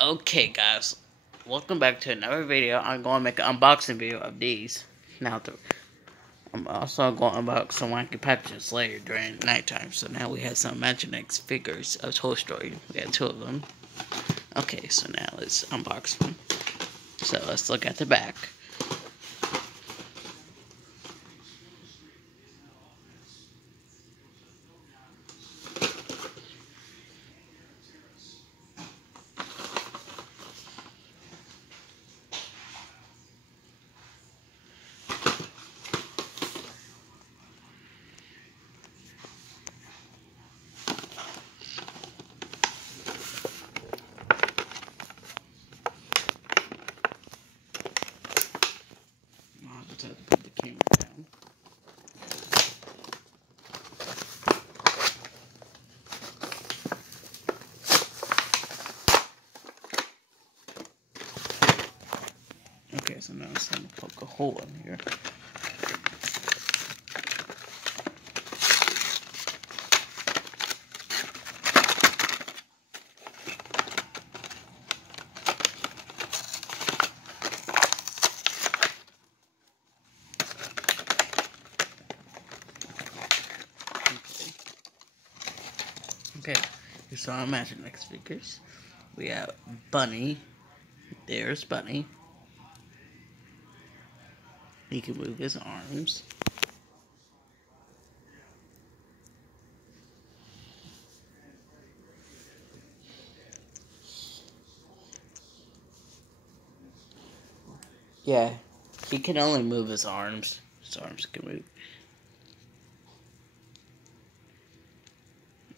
Okay guys, welcome back to another video. I'm going to make an unboxing video of these. I'm also going to unbox some wacky packages later during nighttime. So now we have some imgainenext figures of Toy Story. We have two of them. Okay, so now let's unbox them. So let's look at the back. I'll just have to put the camera down. Okay, so now it's time to poke a hole in here. Okay, here's our imgainenext figures. We have Bunny. There's Bunny. He can move his arms. Yeah, he can only move his arms. His arms can move.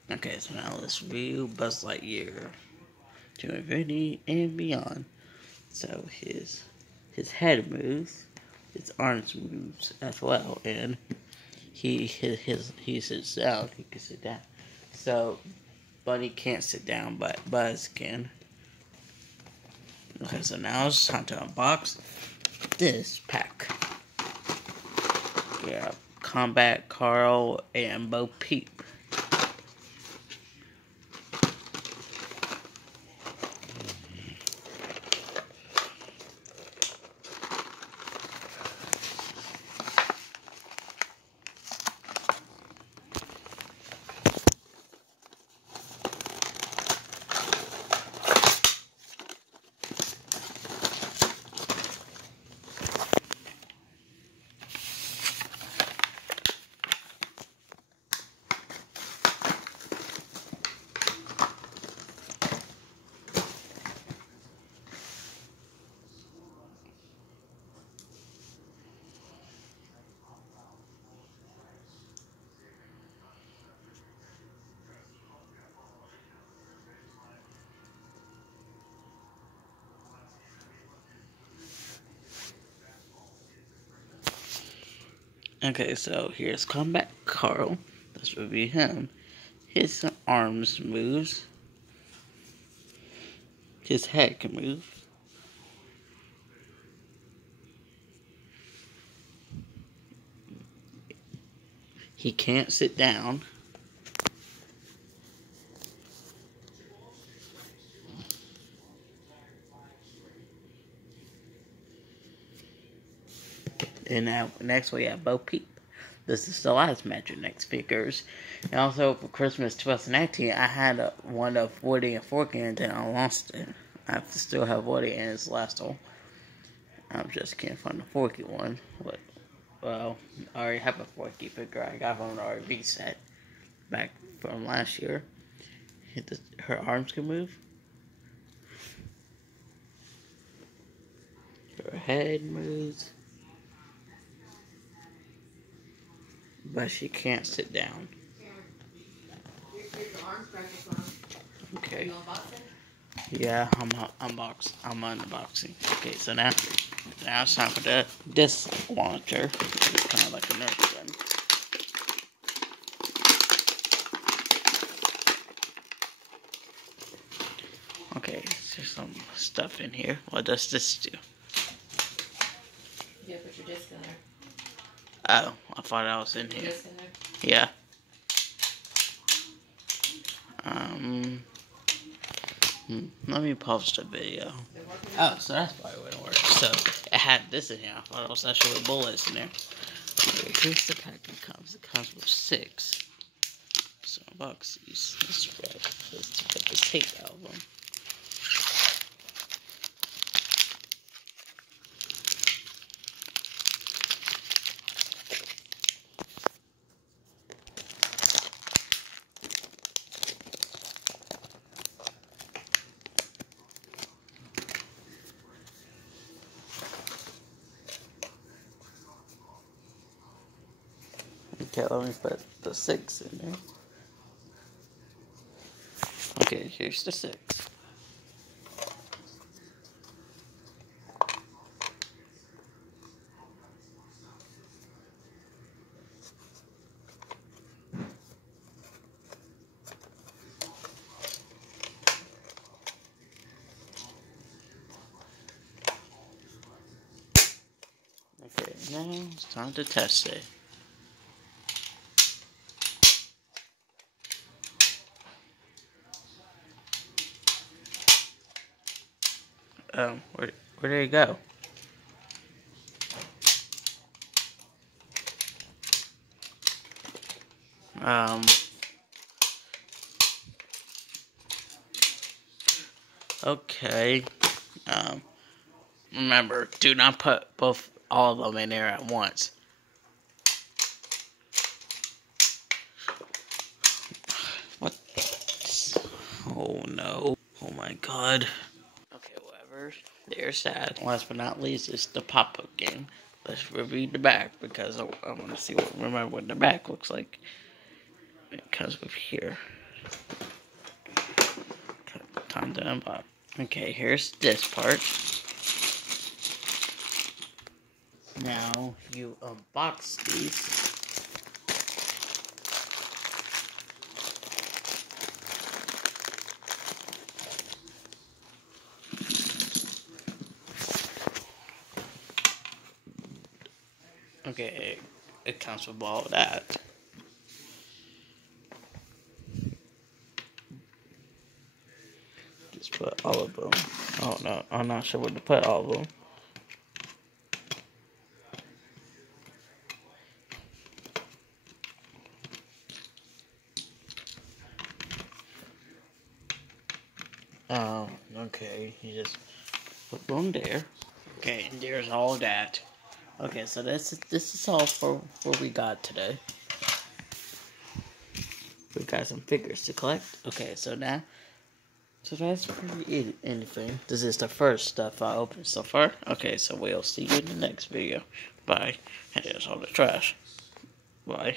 Okay, so now let's review Buzz Lightyear to infinity and beyond. So his head moves, his arms moves as well, and he sits down. He can sit down. So Bunny can't sit down, but Buzz can. Okay, so now it's time to unbox this pack. We have Combat Carl and Bo Peep. Okay, so here's Combat Carl. This would be him. His arms moves. His head can move. He can't sit down. And now, next we have Bo Peep. This is the last imgainenext figures. And also for Christmas 2019, I had one of Woody and Forky, and then I lost it. I still have Woody and his last one. I just can't find the Forky one. But, well, I already have a Forky figure I got from an RV set back from last year. Her arms can move. Her head moves. But she can't sit down. Okay. Yeah, I'm unboxing. Okay, so now it's time for the disc launcher. It's kind of like a Nerf gun. Okay, there's some stuff in here. What does this do? Yeah, put your disc in there. Oh, I thought I was in here. Disc in there. Yeah. Let me pause the video. Oh, so that's probably what it works. So it had this in here. I thought it was actually bullets in there. Okay, here's the pack it comes. It comes with 6. So boxes. Let's get the tape out of them. Okay, let me put the 6 in there. Okay, here's the 6. Okay, now it's time to test it. Where did it go? Okay. Remember, do not put all of them in there at once. What? Oh no. Oh my god. Okay, whatever. There's that. Last but not least is the pop-up game. Let's review the back because I want to see remember what the back looks like. It comes with here. Time to unbox. Okay, here's this part. Now you unbox these. Okay, it comes with all of that. Just put all of them. Oh no, I'm not sure where to put all of them. Okay, you just put them there. Okay, and there's all that. Okay, so this is all for what we got today. We got some figures to collect. Okay, so that's pretty anything. This is the first stuff I opened so far. Okay, so we'll see you in the next video. Bye. And there's all the trash. Bye.